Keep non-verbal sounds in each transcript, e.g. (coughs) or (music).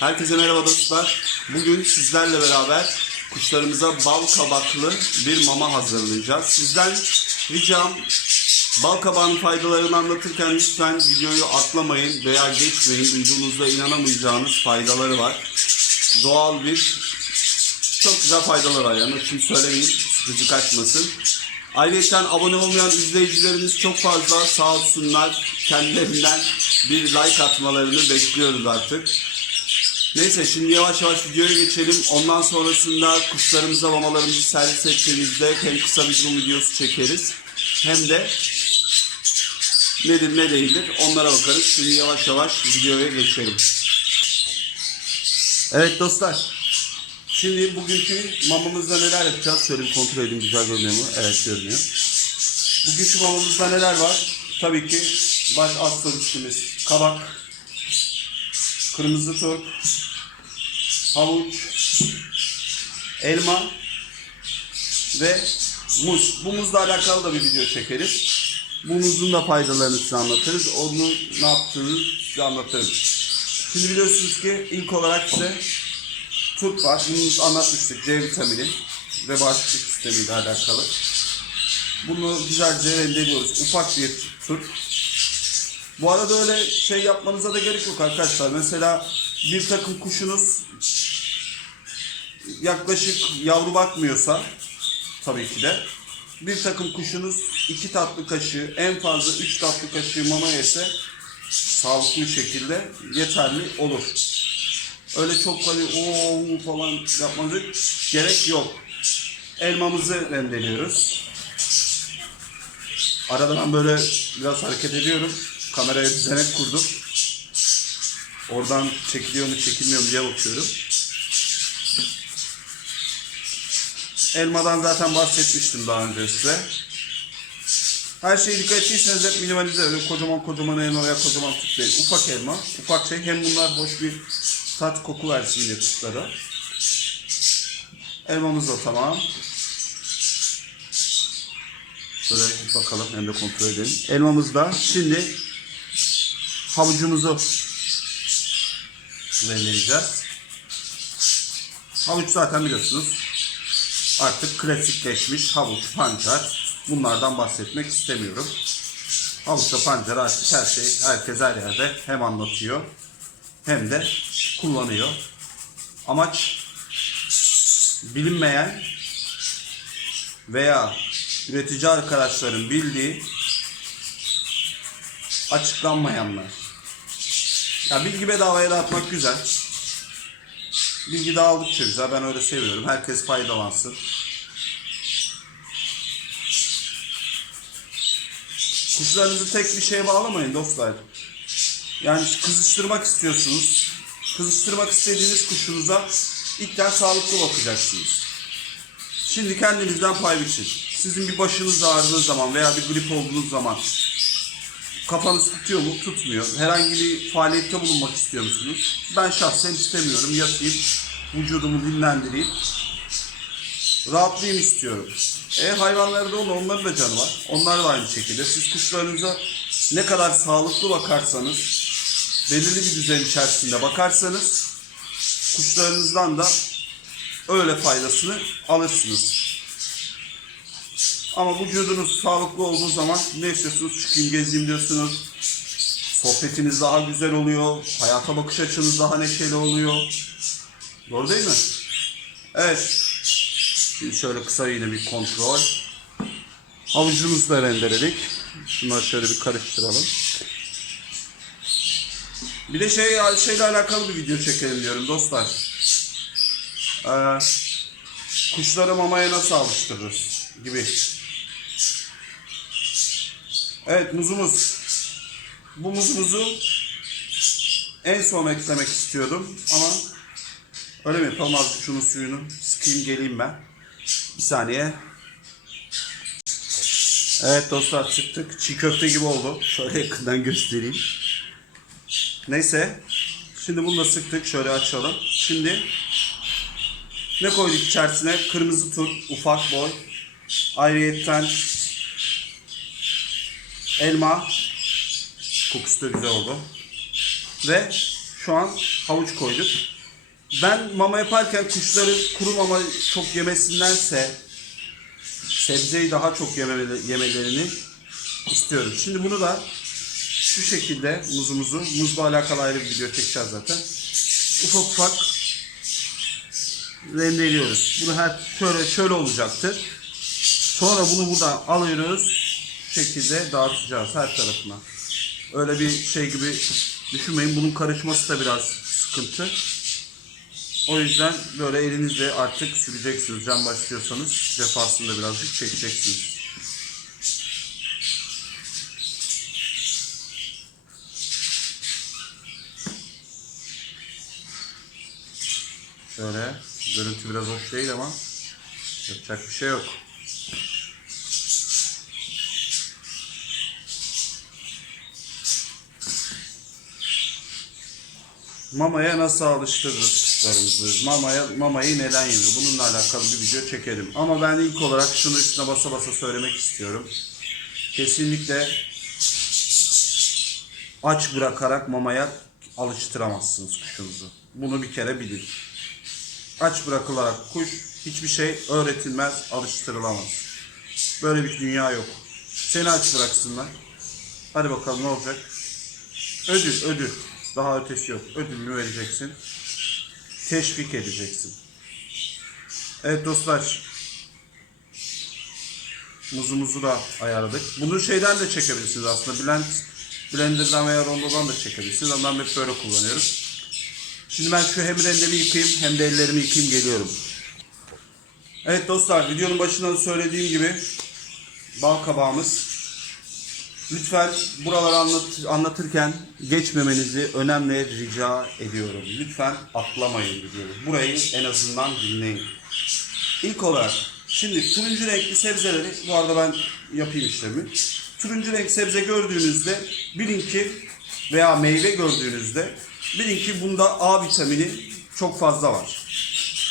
Herkese merhaba dostlar. Bugün sizlerle beraber kuşlarımıza bal kabaklı bir mama hazırlayacağız. Sizden ricam bal kabağının faydalarını anlatırken lütfen videoyu atlamayın veya geçmeyin. Duyduğunuzda inanamayacağınız faydaları var. Doğal bir çok güzel faydaları var yani. Şimdi söylemeyeyim, sürprizi kaçmasın. Ayrıca abone olmayan izleyicilerimiz çok fazla sağ olsunlar. Kendilerinden bir like atmalarını bekliyoruz artık. Neyse şimdi yavaş yavaş videoya geçelim. Ondan sonrasında kuşlarımıza mamalarımızı servis ettiğimizde hem kısa bir durum videosu çekeriz. Hem de nedir ne değildir onlara bakarız. Şimdi yavaş yavaş videoya geçelim. Evet dostlar. Şimdi bugünkü mamamızda neler yapacağız? Şöyle bir kontrol edeyim güzel görünüyor mu? Evet görünüyor. Bugünkü mamamızda neler var? Tabii ki baş alt sözcüğümüz kabak, kırmızı turp, havuç, elma ve muz. Bu muzla alakalı da bir video çekeriz. Bu muzun da faydalarını size anlatırız. Onu ne yaptığını size anlatırım. Şimdi biliyorsunuz ki ilk olarak size turp var. Bunu anlatmıştık. C vitamini ve bağışıklık sistemiyle alakalı. Bunu güzelce rendeliyoruz. Ufak bir turp. Bu arada öyle şey yapmanıza da gerek yok arkadaşlar. Mesela bir takım kuşunuz yaklaşık yavru bakmıyorsa tabii ki de bir takım kuşunuz iki tatlı kaşığı en fazla üç tatlı kaşığı mama yese sağlıklı şekilde yeterli olur. Öyle çok hani o falan yapmanıza gerek yok. Elmamızı rendeliyoruz. Arada ben böyle biraz hareket ediyorum. Kameraya düzenek kurdum. Oradan çekiliyor mu çekilmiyor mu diye bakıyorum. Elmadan zaten bahsetmiştim daha önce size. Her şeyi dikkat ettiyseniz hep minimalize. Öyle kocaman kocaman elma veya kocaman tut değil. Ufak elma. Ufak şey. Hem bunlar hoş bir tat koku versin diye kuşlara. Elmamız da tamam. Şöyle bakalım hem de kontrol edelim. Elmamız da. Şimdi havucumuzu rendeleyeceğiz. Havuç zaten biliyorsunuz artık klasikleşmiş havuç, pancar. Bunlardan bahsetmek istemiyorum. Havuçla pancar artık her şey, herkes her yerde hem anlatıyor hem de kullanıyor. Amaç bilinmeyen veya üretici arkadaşların bildiği açıklanmayanlar. Ya bilgi bedavaya dağıtmak güzel. Bilgi dağıldıkça güzel. Ben öyle seviyorum. Herkes faydalansın. Kuşlarınızı tek bir şeye bağlamayın dostlar. Yani kızıştırmak istiyorsunuz. Kızıştırmak istediğiniz kuşunuza ilkten sağlıklı bakacaksınız. Şimdi kendinizden pay biçin. Sizin bir başınız ağrıdığı zaman veya bir grip olduğunuz zaman kafanız tutuyor mu? Tutmuyor. Herhangi bir faaliyette bulunmak istiyor musunuz? Ben şahsen istemiyorum. Yatayım, vücudumu dinlendireyim. Rahatlayayım istiyorum. E hayvanlarda da olur, onların da canı var. Onlar da aynı şekilde. Siz kuşlarınıza ne kadar sağlıklı bakarsanız, belirli bir düzen içerisinde bakarsanız, kuşlarınızdan da öyle faydasını alırsınız. Ama vücudunuz sağlıklı olduğu zaman ne istiyorsunuz? Çıkayım gezeyim diyorsunuz. Sohbetiniz daha güzel oluyor. Hayata bakış açınız daha neşeli oluyor. Doğru değil mi? Evet. Şimdi şöyle kısa yine bir kontrol. Havucumuzu da rendeledik. Şunları şöyle bir karıştıralım. Bir de şey şeyle alakalı bir video çekelim diyorum dostlar. Ee, kuşları mamaya nasıl alıştırırız gibi. Evet muzumuz. Bu muzumuzu en son eklemek istiyordum ama öyle mi yapalım azıcık şunun suyunu sıkayım geleyim ben. Bir saniye. Evet dostlar sıktık. Çiğ köfte gibi oldu. Şöyle yakından göstereyim. Neyse. Şimdi bunu da sıktık. Şöyle açalım. Şimdi ne koyduk içerisine? Kırmızı turp, ufak boy. Ayrıyetten elma. Kokusu da güzel oldu. Ve Şu an havuç koyduk. Ben mama yaparken kuşların kuru mama çok yemesindense sebzeyi daha çok yemelerini istiyorum. Şimdi bunu da şu şekilde muzumuzu, muzla alakalı ayrı bir video çekeceğiz zaten. Ufak ufak rendeliyoruz. Bunu her şöyle şöyle olacaktır. Sonra bunu buradan alıyoruz. Şu şekilde dağıtacağız her tarafına. Öyle bir şey gibi düşünmeyin. Bunun karışması da biraz sıkıntı. O yüzden böyle elinizle artık süreceksiniz. Can başlıyorsanız defasında birazcık çekeceksiniz. Şöyle. Görüntü biraz hoş değil ama yapacak bir şey yok. Mamaya nasıl alıştırırız kuşlarımızı? Mamaya, mamayı neden yenir? Bununla alakalı bir video çekelim. Ama ben ilk olarak şunu üstüne basa basa söylemek istiyorum. Kesinlikle aç bırakarak mamaya alıştıramazsınız kuşunuzu. Bunu bir kere bilin. Aç bırakılarak kuş hiçbir şey öğretilmez, alıştırılamaz. Böyle bir dünya yok. Seni aç bıraksınlar. Hadi bakalım ne olacak? Ödül, ödül. Daha ötesi yok. Ödülünü vereceksin. Teşvik edeceksin. Evet dostlar. Muzumuzu da ayarladık. Bunu şeyden de çekebilirsiniz aslında. Blend, Blender'dan veya Rondo'dan da çekebilirsiniz. Ama hep böyle kullanıyorum. Şimdi ben şu hem rendemi yıkayayım hem de ellerimi yıkayayım geliyorum. Evet dostlar videonun başında da söylediğim gibi bal kabağımız. Lütfen buraları anlat, anlatırken geçmemenizi önemli rica ediyorum. Lütfen atlamayın diyorum. Burayı en azından dinleyin. İlk olarak şimdi turuncu renkli sebzeleri bu arada ben yapayım işlemi. Turuncu renk sebze gördüğünüzde bilin ki veya meyve gördüğünüzde bilin ki bunda A vitamini çok fazla var.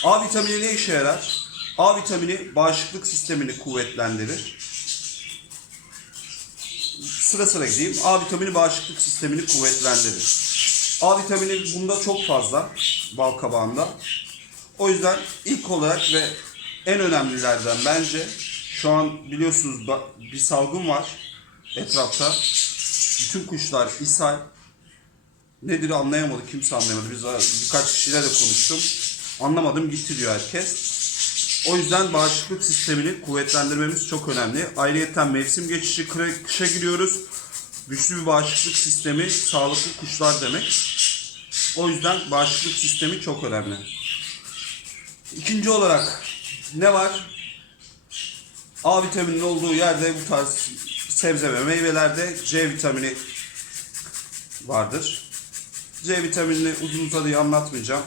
A vitamini ne işe yarar? A vitamini bağışıklık sistemini kuvvetlendirir. Sıra sıra gideyim. A vitamini bağışıklık sistemini kuvvetlendirir. A vitamini bunda çok fazla bal kabağında. O yüzden ilk olarak ve en önemlilerden bence şu an biliyorsunuz bir salgın var etrafta. Bütün kuşlar ishal. Nedir anlayamadı. Kimse anlayamadı. Biz birkaç kişiyle de konuştum. Anlamadım gitti diyor herkes. O yüzden bağışıklık sistemini kuvvetlendirmemiz çok önemli. Ayrıca mevsim geçişi kışa giriyoruz. Güçlü bir bağışıklık sistemi sağlıklı kuşlar demek. O yüzden bağışıklık sistemi çok önemli. İkinci olarak ne var? A vitamininin olduğu yerde bu tarz sebze ve meyvelerde C vitamini vardır. C vitaminini uzun uzadıya anlatmayacağım.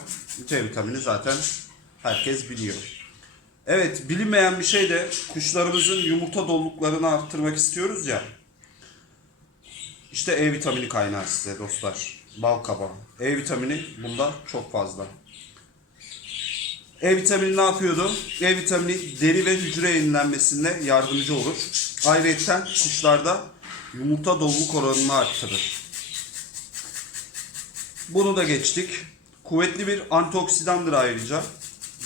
C vitamini zaten herkes biliyor. Evet, bilinmeyen bir şey de kuşlarımızın yumurta doluluklarını arttırmak istiyoruz ya. İşte E vitamini kaynağı size dostlar. Bal kabağı. E vitamini bunda çok fazla. E vitamini ne yapıyordu? E vitamini deri ve hücre yenilenmesine yardımcı olur. Ayrıca kuşlarda yumurta doluluk oranını arttırır. Bunu da geçtik. Kuvvetli bir antioksidandır ayrıca.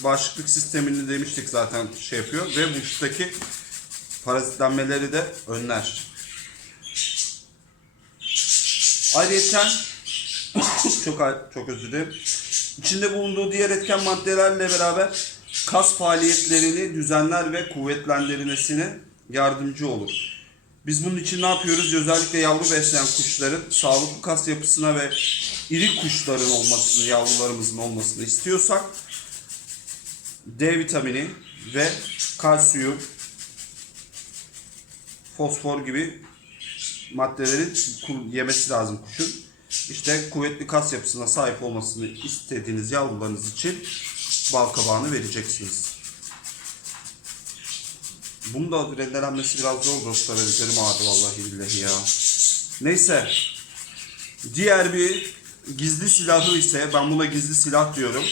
Bağışıklık sistemini demiştik zaten şey yapıyor ve vücuttaki parazitlenmeleri de önler. Ayrıca (coughs) çok çok özür dilerim. İçinde bulunduğu diğer etken maddelerle beraber kas faaliyetlerini düzenler ve kuvvetlendirmesine yardımcı olur. Biz bunun için ne yapıyoruz? Özellikle yavru besleyen kuşların sağlıklı kas yapısına ve iri kuşların olmasını, yavrularımızın olmasını istiyorsak D vitamini ve kalsiyum, fosfor gibi maddelerin yemesi lazım kuşun. İşte kuvvetli kas yapısına sahip olmasını istediğiniz yavrularınız için bal kabağını vereceksiniz. Bunun da rendelenmesi biraz zor dostlar. Üzerim ağrıdı vallahi billahi ya. Neyse. Diğer bir gizli silahı ise ben buna gizli silah diyorum.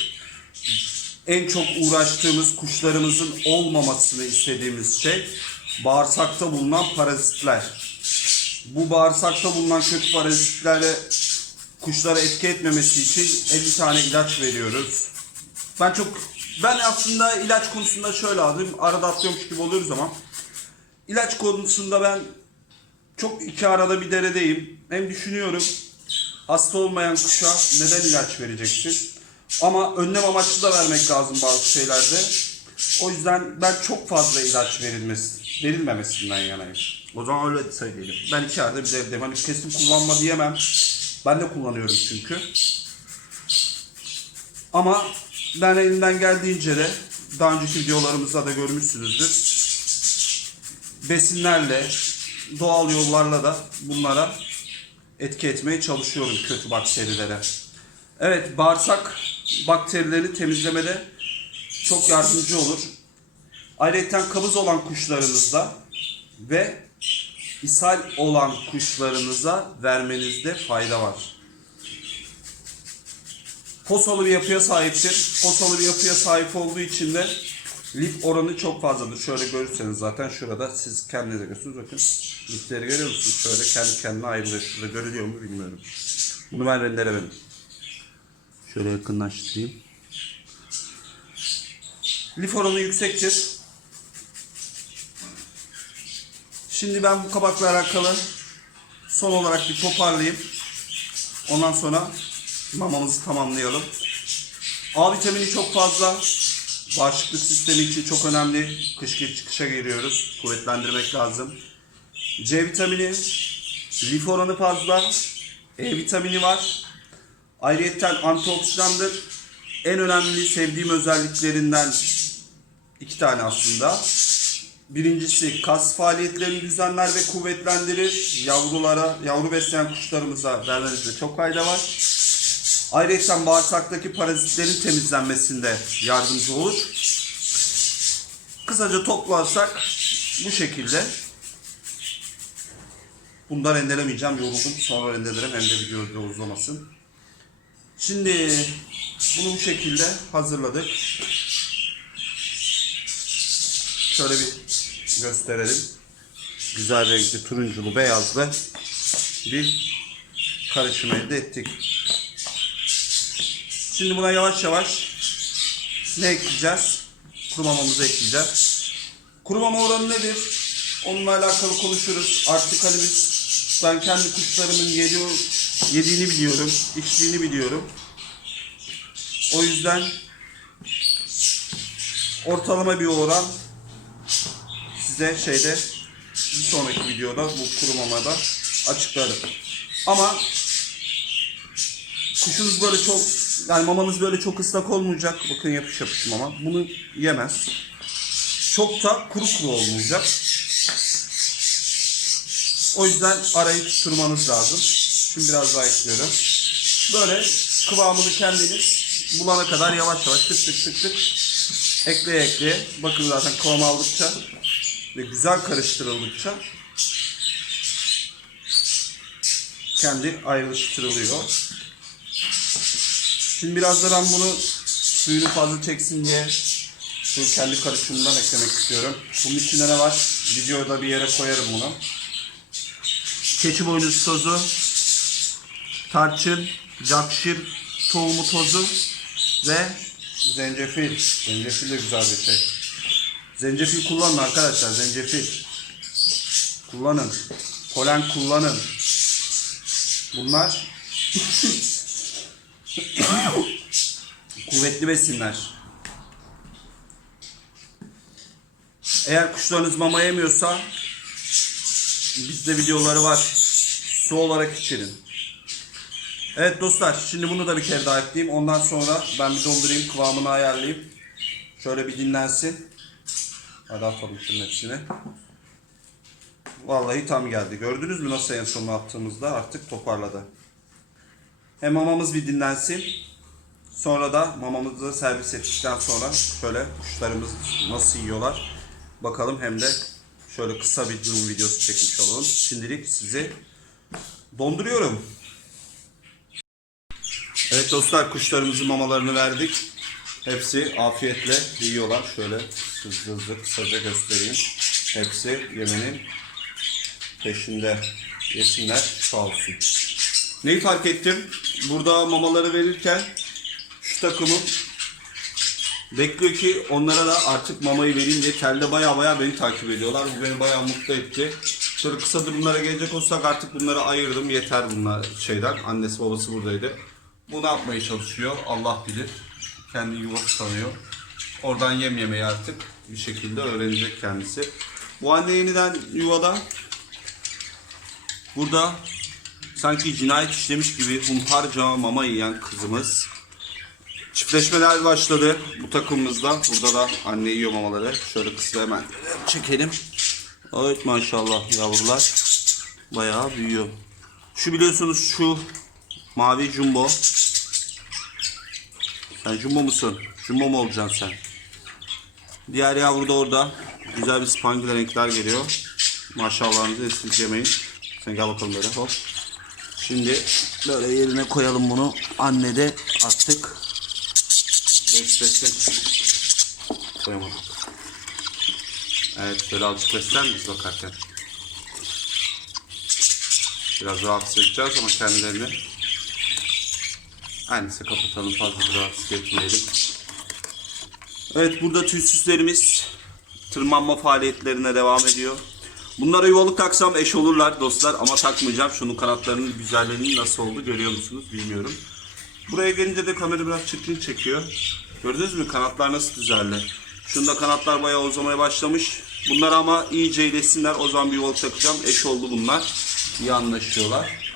En çok uğraştığımız kuşlarımızın olmamasını istediğimiz şey bağırsakta bulunan parazitler. Bu bağırsakta bulunan kötü parazitlere kuşlara etki etmemesi için 50 tane ilaç veriyoruz. Ben çok ben aslında ilaç konusunda şöyle alayım. Arada atlıyormuş gibi oluyoruz ama ilaç konusunda ben çok iki arada bir deredeyim. Hem düşünüyorum hasta olmayan kuşa neden ilaç vereceksin? Ama önlem amaçlı da vermek lazım bazı şeylerde. O yüzden ben çok fazla ilaç verilmesi, verilmemesinden yanayım. O zaman öyle söyleyelim. Ben iki arada bir deredeyim. Hani kesin kullanma diyemem. Ben de kullanıyorum çünkü. Ama ben elimden geldiğince de daha önceki videolarımızda da görmüşsünüzdür. Besinlerle, doğal yollarla da bunlara etki etmeye çalışıyorum kötü bakterilere. Evet, bağırsak bakterileri temizlemede çok yardımcı olur. Ayrıca kabız olan kuşlarınızda ve ishal olan kuşlarınıza vermenizde fayda var. Posalı bir yapıya sahiptir. Posalı bir yapıya sahip olduğu için de lif oranı çok fazladır. Şöyle görürseniz zaten şurada siz kendinize görüyorsunuz. Bakın lifleri görüyor musunuz? Şöyle kendi kendine ayrılıyor. Şurada görülüyor mu bilmiyorum. Bunu ben rendelemedim. Şöyle yakınlaştırayım. Lif oranı yüksektir. Şimdi ben bu kabakla alakalı son olarak bir toparlayayım. Ondan sonra mamamızı tamamlayalım. A vitamini çok fazla. Bağışıklık sistemi için çok önemli. Kış çıkışa giriyoruz. Kuvvetlendirmek lazım. C vitamini, lif oranı fazla. E vitamini var. Ayrıyeten antioksidandır. En önemli sevdiğim özelliklerinden iki tane aslında. Birincisi kas faaliyetlerini düzenler ve kuvvetlendirir. Yavrulara, yavru besleyen kuşlarımıza vermenizde çok fayda var. Ayrıca bağırsaktaki parazitlerin temizlenmesinde yardımcı olur. Kısaca toplarsak bu şekilde. Bundan rendelemeyeceğim. Yoruldum. Sonra rendelerim. Hem de videoda uzamasın. Şimdi bunu bu şekilde hazırladık. Şöyle bir gösterelim. Güzel renkli, turunculu, beyazlı bir karışım elde ettik. Şimdi buna yavaş yavaş ne ekleyeceğiz? Kuru mamamızı ekleyeceğiz. Kuru mama oranı nedir? Onunla alakalı konuşuruz. Artık hani biz ben kendi kuşlarımın yediği, yediğini biliyorum, içtiğini biliyorum. O yüzden ortalama bir oran size şeyde bir sonraki videoda bu kuru mamada açıklarım. Ama kuşunuz böyle çok yani mamanız böyle çok ıslak olmayacak. Bakın yapış yapış mama. Bunu yemez. Çok da kuru kuru olmayacak. O yüzden arayı tutturmanız lazım. Şimdi biraz daha ekliyorum. Böyle kıvamını kendiniz bulana kadar yavaş yavaş tık tık tık tık ekleye ekleye. Bakın zaten kıvam aldıkça ve güzel karıştırıldıkça kendi ayrıştırılıyor. Şimdi biraz da ben bunu suyunu fazla çeksin diye şu kendi karışımından eklemek istiyorum. Bunun içinde ne var? Videoda bir yere koyarım bunu. Keçi boynuzu tozu, tarçın, cakşir tohumu tozu ve zencefil. Zencefil de güzel bir şey. Zencefil kullanın arkadaşlar. Zencefil. Kullanın. Polen kullanın. Bunlar (coughs) kuvvetli besinler. Eğer kuşlarınız mama yemiyorsa bizde videoları var. Su olarak içirin. Evet dostlar şimdi bunu da bir kere daha ekleyeyim. Ondan sonra ben bir doldurayım kıvamını ayarlayayım. Şöyle bir dinlensin. Hadi atalım şunun hepsini. Vallahi tam geldi. Gördünüz mü nasıl en son attığımızda artık toparladı. Hem mamamız bir dinlensin. Sonra da mamamızı servis ettikten sonra şöyle kuşlarımız nasıl yiyorlar bakalım hem de şöyle kısa bir durum videosu çekmiş olalım. Şimdilik sizi donduruyorum. Evet dostlar kuşlarımızın mamalarını verdik. Hepsi afiyetle yiyorlar. Şöyle hızlı hızlı kısaca göstereyim. Hepsi yemenin peşinde. Yesinler şifa olsun. Neyi fark ettim? Burada mamaları verirken şu takımım bekliyor ki onlara da artık mamayı vereyim diye telde baya baya beni takip ediyorlar. Bu beni baya mutlu etti. Şöyle kısa durumlara gelecek olsak artık bunları ayırdım. Yeter bunlar şeyden. Annesi babası buradaydı. Bu ne yapmaya çalışıyor? Allah bilir. Kendi yuvası sanıyor. Oradan yem yemeyi artık bir şekilde öğrenecek kendisi. Bu anne yeniden yuvada. Burada sanki cinayet işlemiş gibi hunharca mama yiyen kızımız. Çiftleşmeler başladı bu takımımızda. Burada da anne yiyor mamaları. Şöyle kısa hemen çekelim. Evet maşallah yavrular bayağı büyüyor. Şu biliyorsunuz şu mavi jumbo. Sen jumbo musun? Jumbo mu olacaksın sen? Diğer yavru da orada. Güzel bir spangile renkler geliyor. Maşallahınızı esirgemeyin. Sen gel bakalım böyle hop. Şimdi böyle yerine koyalım bunu. Anne de artık beslesin. Koyamadım. Evet şöyle azıcık besler miyiz bakarken? Biraz rahatsız edeceğiz ama kendilerini. Aynısı kapatalım fazla rahatsız etmeyelim. Evet burada tüysüzlerimiz tırmanma faaliyetlerine devam ediyor. Bunlara yuvalık taksam eş olurlar dostlar ama takmayacağım. Şunun kanatlarının güzelliğinin nasıl oldu görüyor musunuz bilmiyorum. Buraya gelince de kamera biraz çirkin çekiyor. Gördünüz mü kanatlar nasıl düzenli. Şunda kanatlar bayağı uzamaya başlamış. Bunlar ama iyice iyileşsinler. O zaman bir yuvalık takacağım. Eş oldu bunlar. İyi anlaşıyorlar.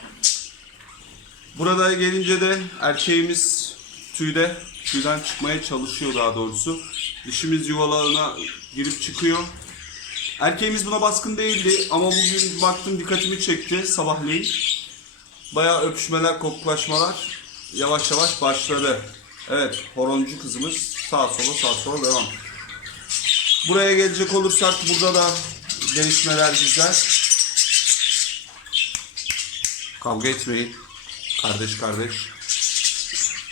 Burada gelince de erkeğimiz tüyde, tüyden çıkmaya çalışıyor daha doğrusu. Dişimiz yuvalarına girip çıkıyor. Erkeğimiz buna baskın değildi ama bugün baktım dikkatimi çekti sabahleyin. Bayağı öpüşmeler, koklaşmalar yavaş yavaş başladı. Evet, horoncu kızımız sağa sola sağa sola devam. Buraya gelecek olursak burada da gelişmeler güzel. Kavga etmeyin. Kardeş kardeş.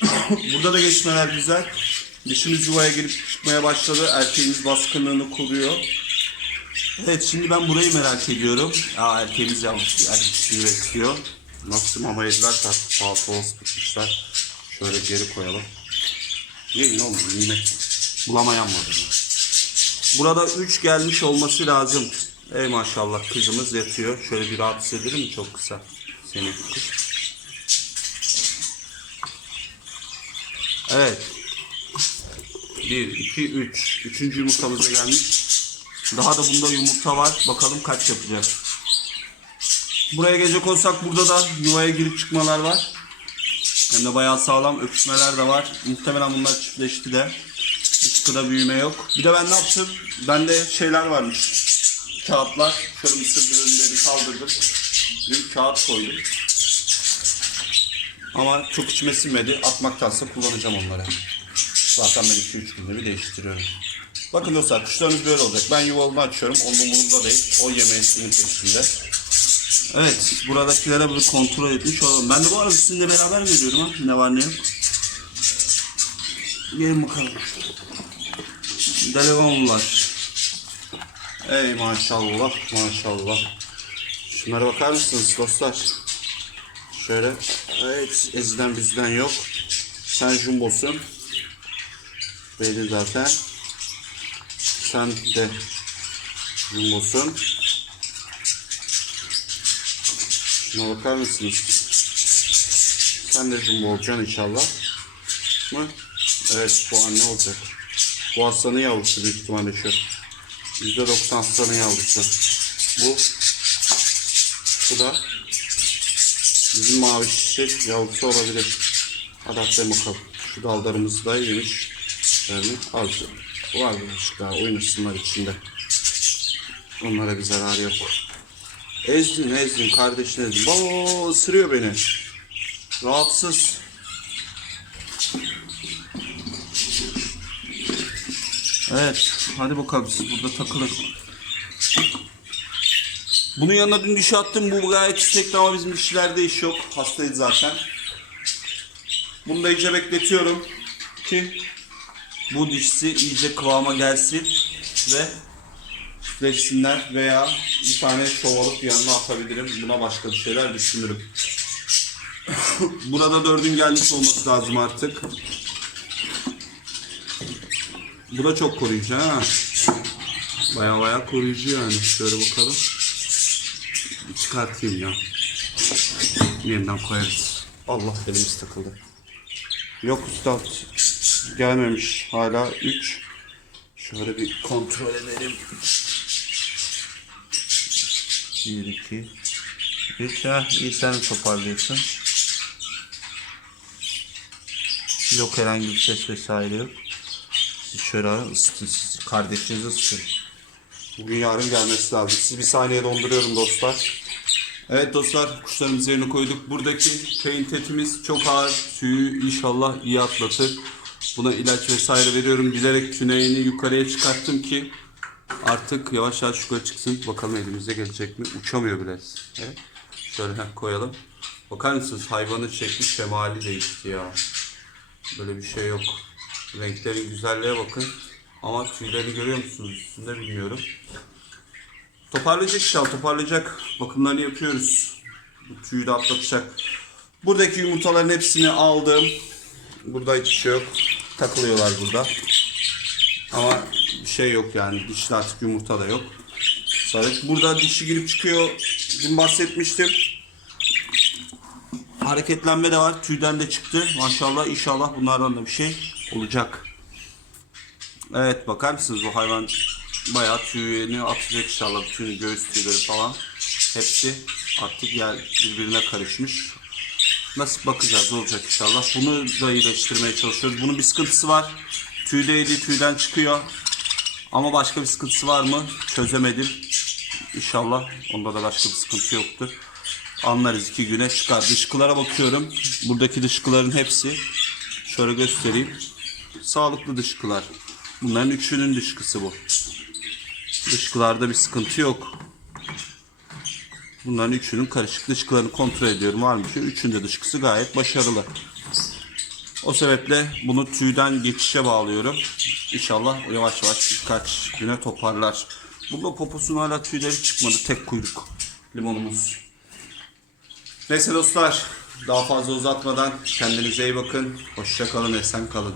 (coughs) Burada da geçmeler güzel. Dişimiz yuvaya girip çıkmaya başladı. Erkeğimiz baskınlığını koruyor. Evet şimdi ben burayı merak ediyorum. Aa, erkeğimiz yavrusu erkeğini bekliyor. Nasıl mama yediler artık sağa sola sıkışmışlar. Şöyle geri koyalım. Yiyin oğlum nimet. Bulamayan var. Burada 3 gelmiş olması lazım. Ey maşallah kızımız yatıyor. Şöyle bir rahatsız edelim mi çok kısa? Seni kız. Evet. 1, 2, 3. Üçüncü yumurtamıza gelmiş. Daha da bunda yumurta var. Bakalım kaç yapacak. Buraya gelecek olsak burada da yuvaya girip çıkmalar var. Hem de bayağı sağlam öpüşmeler de var. Muhtemelen bunlar çiftleşti de. Hiç kıda büyüme yok. Bir de ben ne yaptım? Bende şeyler varmış. Kağıtlar. Şöyle mısır ürünleri kaldırdım. Bir kağıt koydum. Ama çok içime sinmedi. Atmaktansa kullanacağım onları. Zaten ben 2-3 günde bir değiştiriyorum. Bakın dostlar kuşlarımız böyle olacak. Ben yuvalını açıyorum. Onun umurumda değil. O yemeğin suyun peşinde. Evet. Buradakilere bir kontrol etmiş olalım. Ben de bu arada sizinle beraber görüyorum ha. Ne var ne yok. Gelin bakalım. Delikanlılar. Ey maşallah maşallah. Şunlara bakar mısınız dostlar? Şöyle. Evet eziden bizden yok. Sen jumbosun. Belli zaten. Sen de jumbosun. Şuna bakar mısınız? Sen de jumbo olacaksın inşallah. Mı? Evet bu anne olacak. Bu aslanın yavrusu büyük ihtimalle şu. %90 aslanın yavrusu. Bu bu da bizim mavi çiçek yavrusu olabilir. Atlayalım bakalım. Şu dallarımızı da yemiş. Yani az var birazcık daha oynasınlar içinde. Onlara bir zararı yok. Ezdin ezdin kardeşini ezdin. Baba ısırıyor beni. Rahatsız. Evet. Hadi bakalım siz burada takılın. Bunun yanına dün dişi attım. Bu gayet istekli ama bizim dişilerde iş yok. Hastayız zaten. Bunu da iyice bekletiyorum. Ki bu dişisi iyice kıvama gelsin. Ve çiftleşsinler veya bir tane şov alıp yanına atabilirim. Buna başka bir şeyler düşünürüm. Burada dördün gelmiş olması lazım artık. Bu da çok koruyucu ha. Baya baya koruyucu yani. Şöyle bakalım. Çıkartayım ya. Yeniden koyarız. Allah elimiz takıldı. Yok usta. Gelmemiş. Hala 3. Şöyle bir kontrol edelim. 1, 2, 3. Ha, iyi sen toparlıyorsun. Yok herhangi bir ses vesaire yok. Siz şöyle ısıtın siz. Kardeşinizi ısıtın. Bugün yarın gelmesi lazım. Sizi bir saniye donduruyorum dostlar. Evet dostlar kuşlarımızı yerine koyduk. Buradaki paint etimiz çok ağır. Tüyü inşallah iyi atlatır. Buna ilaç vesaire veriyorum. Bilerek tüneyini yukarıya çıkarttım ki artık yavaş yavaş yukarı çıksın. Bakalım elimize gelecek mi? Uçamıyor bile. Evet. Şöyle koyalım. Bakar mısınız hayvanın şekli şemali değişti ya. Böyle bir şey yok. Renklerin güzelliğe bakın. Ama tüylerini görüyor musunuz üstünde bilmiyorum. Toparlayacak inşallah toparlayacak. Bakımlarını yapıyoruz. Bu tüyü de atlatacak. Buradaki yumurtaların hepsini aldım. Burada hiç şey yok. Takılıyorlar burada. Ama bir şey yok yani. Dişli artık yumurta da yok. Sadece burada dişi girip çıkıyor. Dün bahsetmiştim. Hareketlenme de var. Tüyden de çıktı. Maşallah inşallah bunlardan da bir şey olacak. Evet bakar mısınız bu hayvan bayağı tüyünü atacak inşallah. Bütün göğüs tüyleri falan. Hepsi artık yer birbirine karışmış. Nasıl bakacağız olacak inşallah. Bunu da iyileştirmeye çalışıyoruz. Bunun bir sıkıntısı var. Tüydeydi tüyden çıkıyor. Ama başka bir sıkıntısı var mı? Çözemedim. İnşallah onda da başka bir sıkıntı yoktur. Anlarız iki güne çıkar. Dışkılara bakıyorum. Buradaki dışkıların hepsi. Şöyle göstereyim. Sağlıklı dışkılar. Bunların üçünün dışkısı bu. Dışkılarda bir sıkıntı yok. Bunların üçünün karışık dışkılarını kontrol ediyorum. Var mı bir şey? Üçünde dışkısı gayet başarılı. O sebeple bunu tüyden geçişe bağlıyorum. İnşallah yavaş yavaş birkaç güne toparlar. Burada poposunun hala tüyleri çıkmadı. Tek kuyruk limonumuz. Neyse dostlar daha fazla uzatmadan kendinize iyi bakın. Hoşça kalın, esen kalın.